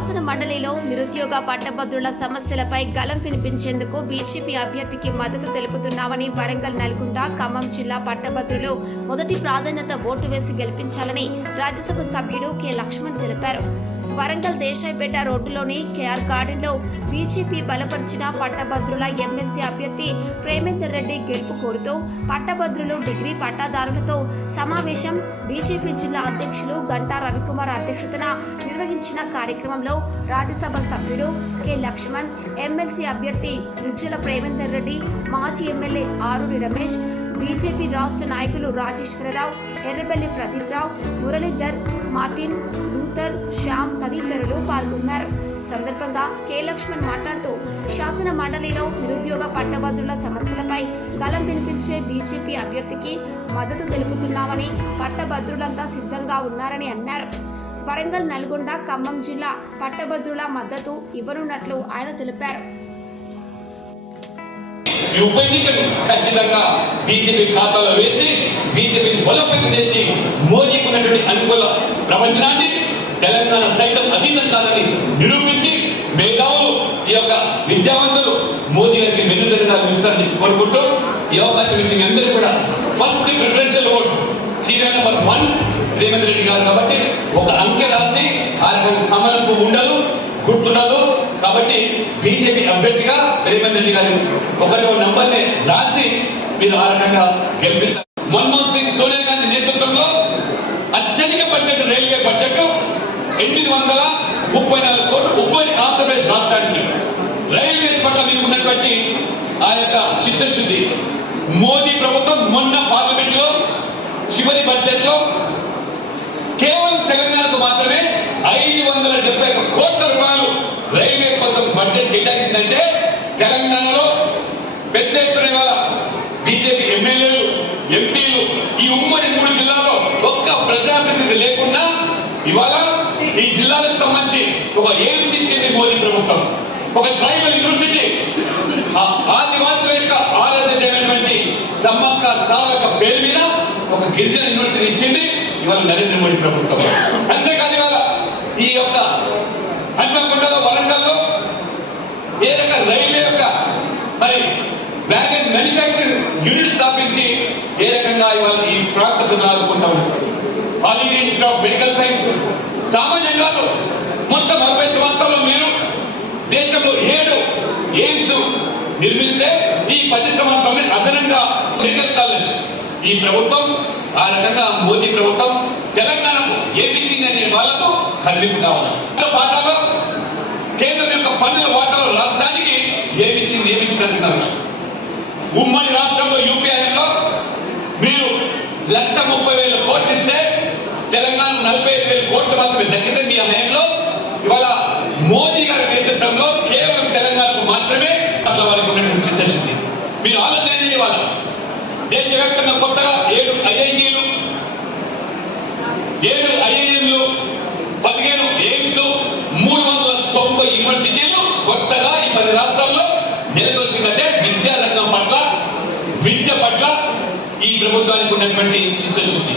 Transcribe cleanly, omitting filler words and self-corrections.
శాసన మండలిలో నిరుద్యోగ పట్టభద్రుల సమస్యలపై గలం వినిపించేందుకు బీజేపీ అభ్యర్థికి మద్దతు తెలుపుతున్నామని వరంగల్, నల్గొండ, ఖమ్మం జిల్లా పట్టభద్రులు మొదటి ప్రాధాన్యత ఓటు వేసి గెలిపించాలని రాజ్యసభ సభ్యుడు కె లక్ష్మణ్ తెలిపారు. వరంగల్ దేశాయిపేట రోడ్డులోని కేఆర్ గార్డెన్లో బీజేపీ బలపరిచిన పట్టభద్రుల ఎమ్మెల్సీ అభ్యర్థి ప్రేమేందర్ రెడ్డి గెలుపు కోరుతూ పట్టభద్రులు, డిగ్రీ పట్టాదారులతో సమావేశం బీజేపీ జిల్లా అధ్యక్షులు గంటా రవికుమార్ అధ్యక్షతన నిర్వహించిన కార్యక్రమంలో రాజ్యసభ సభ్యుడు కె లక్ష్మణ్, ఎమ్మెల్సీ అభ్యర్థి రుజ్జల ప్రేమేందర్ రెడ్డి, మాజీ ఎమ్మెల్యే ఆరూరి రమేష్, బీజేపీ రాష్ట్ర నాయకులు రాజేశ్వరరావు, ఎర్రబెల్లి ప్రదీప్ రావు, మురళీధర్, మార్టిన్, లూథర్, శ్యామ్ తదితరులు పాల్గొన్నారు. సందర్భంగా కె లక్ష్మణ్ మాట్లాడుతూ శాసన మండలిలో నిరుద్యోగ పట్టభద్రుల సమస్యలపై గలం వినిపించే బీజేపీ అభ్యర్థికి మద్దతు తెలుపుతున్నామని, పట్టభద్రులంతా సిద్ధంగా ఉన్నారని అన్నారు. వరంగల్, నల్గొండ, ఖమ్మం జిల్లా పట్టభద్రుల మద్దతు ఇవ్వనున్నట్లు ఆయన తెలిపారు. ఈ ఉప ఎన్నికలు ఖచ్చితంగా బీజేపీ ఖాతాలో వేసి బీజేపీని బలోపేతం చేసి మోదీకి ఉన్నటువంటి అనుకూల ప్రపంచాన్ని తెలంగాణ సైతం అధీనం కాదని నిరూపించి మేధావులు, ఈ యొక్క విద్యావంతులు మోదీ గారికి వెన్నుదన్నాలు ఇస్తారని కోరుకుంటూ ఈ అవకాశం ఇచ్చిన అందరూ కూడా first preferential vote serial number 1 Revanth Reddy గారు కాబట్టి ఒక అంకె రాసి ఆ కమలం పువ్వు ఉండదు, గుర్తుండదు. కాబట్టి బీజేపీ అభ్యర్థిగా రేవంత్ రెడ్డి గారు 1వ నంబర్ని రాసి మీరు ఆ రకంగా గెలిపిస్తారు. మన్మోహన్ సింగ్, సోనియా గాంధీ నేతృత్వంలో అత్యధిక బడ్జెట్, రైల్వే బడ్జెట్ 834 కోట్లు ఉమ్మడి ఆంధ్రప్రదేశ్ రాష్ట్రానికి. రైల్వేస్ పట్ల మీకు ఉన్నటువంటి ఆ యొక్క చిత్తశుద్ధి మోదీ ప్రభుత్వం మొన్న పార్లమెంట్ లో చివరి బడ్జెట్ లో కేవలం తెలంగాణకు మాత్రమే 571 కోట్ల రూపాయలు రైల్వే కోసం బడ్జెట్ కేటాయించిందంటే తెలంగాణలో పెద్ద ఎత్తున ఇవాళ బీజేపీ ఎమ్మెల్యేలు, ఎంపీలు ఈ ఉమ్మడి 3 జిల్లాలో ఒక్క ప్రజాప్రతినిధి లేకుండా ఇవాళ ఈ జిల్లాలకు సంబంధించి ఒక ఎయిమ్స్ ఇచ్చింది మోదీ ప్రభుత్వం. ఒక ట్రైబల్ యూనివర్సిటీ, ఆదివాసుల యొక్క ఆరాధ్యమైనటువంటి సమ్మక్క సారక్క పేరు మీద ఒక గిరిజన యూనివర్సిటీ ఇచ్చింది ఇవాళ నరేంద్ర మోడీ ప్రభుత్వం. అంతేకాదు ఇవాళ ఈ యొక్క హన్మకొండలో, వరంగల్లో ఏ రకంగా రైల్వే యొక్క మరి వ్యాగన్ మ్యానుఫ్యాక్చరింగ్ యూనిట్ స్థాపించి ఏ రకంగా ఇవాళ ఈ ప్రాంత ప్రజలు ఆదుకుంటా ఉన్నారు. All India institute of medical science సామాన్యంగా మొత్తం 40 సంవత్సరాలు మీరు దేశంలో 7 ఎయిమ్స్ నిర్మిస్తే ఈ 10 సంవత్సరాలు అదనంగా మెడికల్ కాలేజ్ ఈ ప్రభుత్వం ఆ రకంగా మోదీ ప్రభుత్వం తెలంగాణకు ఏమిచ్చిందనే వాళ్లకు కల్లింపు కావాలి. పాఠాలో కేంద్రం యొక్క పన్నుల వాటాలో రాష్ట్రానికి ఏమిచ్చింది అంటున్నారు. ఉమ్మడి రాష్ట్రంలో యూపీఐలో మీరు 1,30,000 కోట్లు ఇస్తే తెలంగాణ 45,000 కోట్లు మాత్రమే దక్కితే మీ హయాంలో. ఇవాళ మోదీ గారి నేతృత్వంలో కేవలం తెలంగాణకు మాత్రమే అట్లా వారికి ఉన్నటువంటి చిత్తశుద్ధి. మీరు ఆలోచన ఇవాళ దేశవ్యాప్తంగా కొత్తగా 7 ఐఐటీలు, 7 ఐఐఎంలు, 15 ఎయిమ్స్, 390 యూనివర్సిటీలు కొత్తగా ఈ 10 రాష్ట్రాల్లో నెలకొల్పినట్టే విద్యారంగం పట్ల, విద్య పట్ల ఈ ప్రభుత్వానికి ఉన్నటువంటి చిత్తశుద్ధి.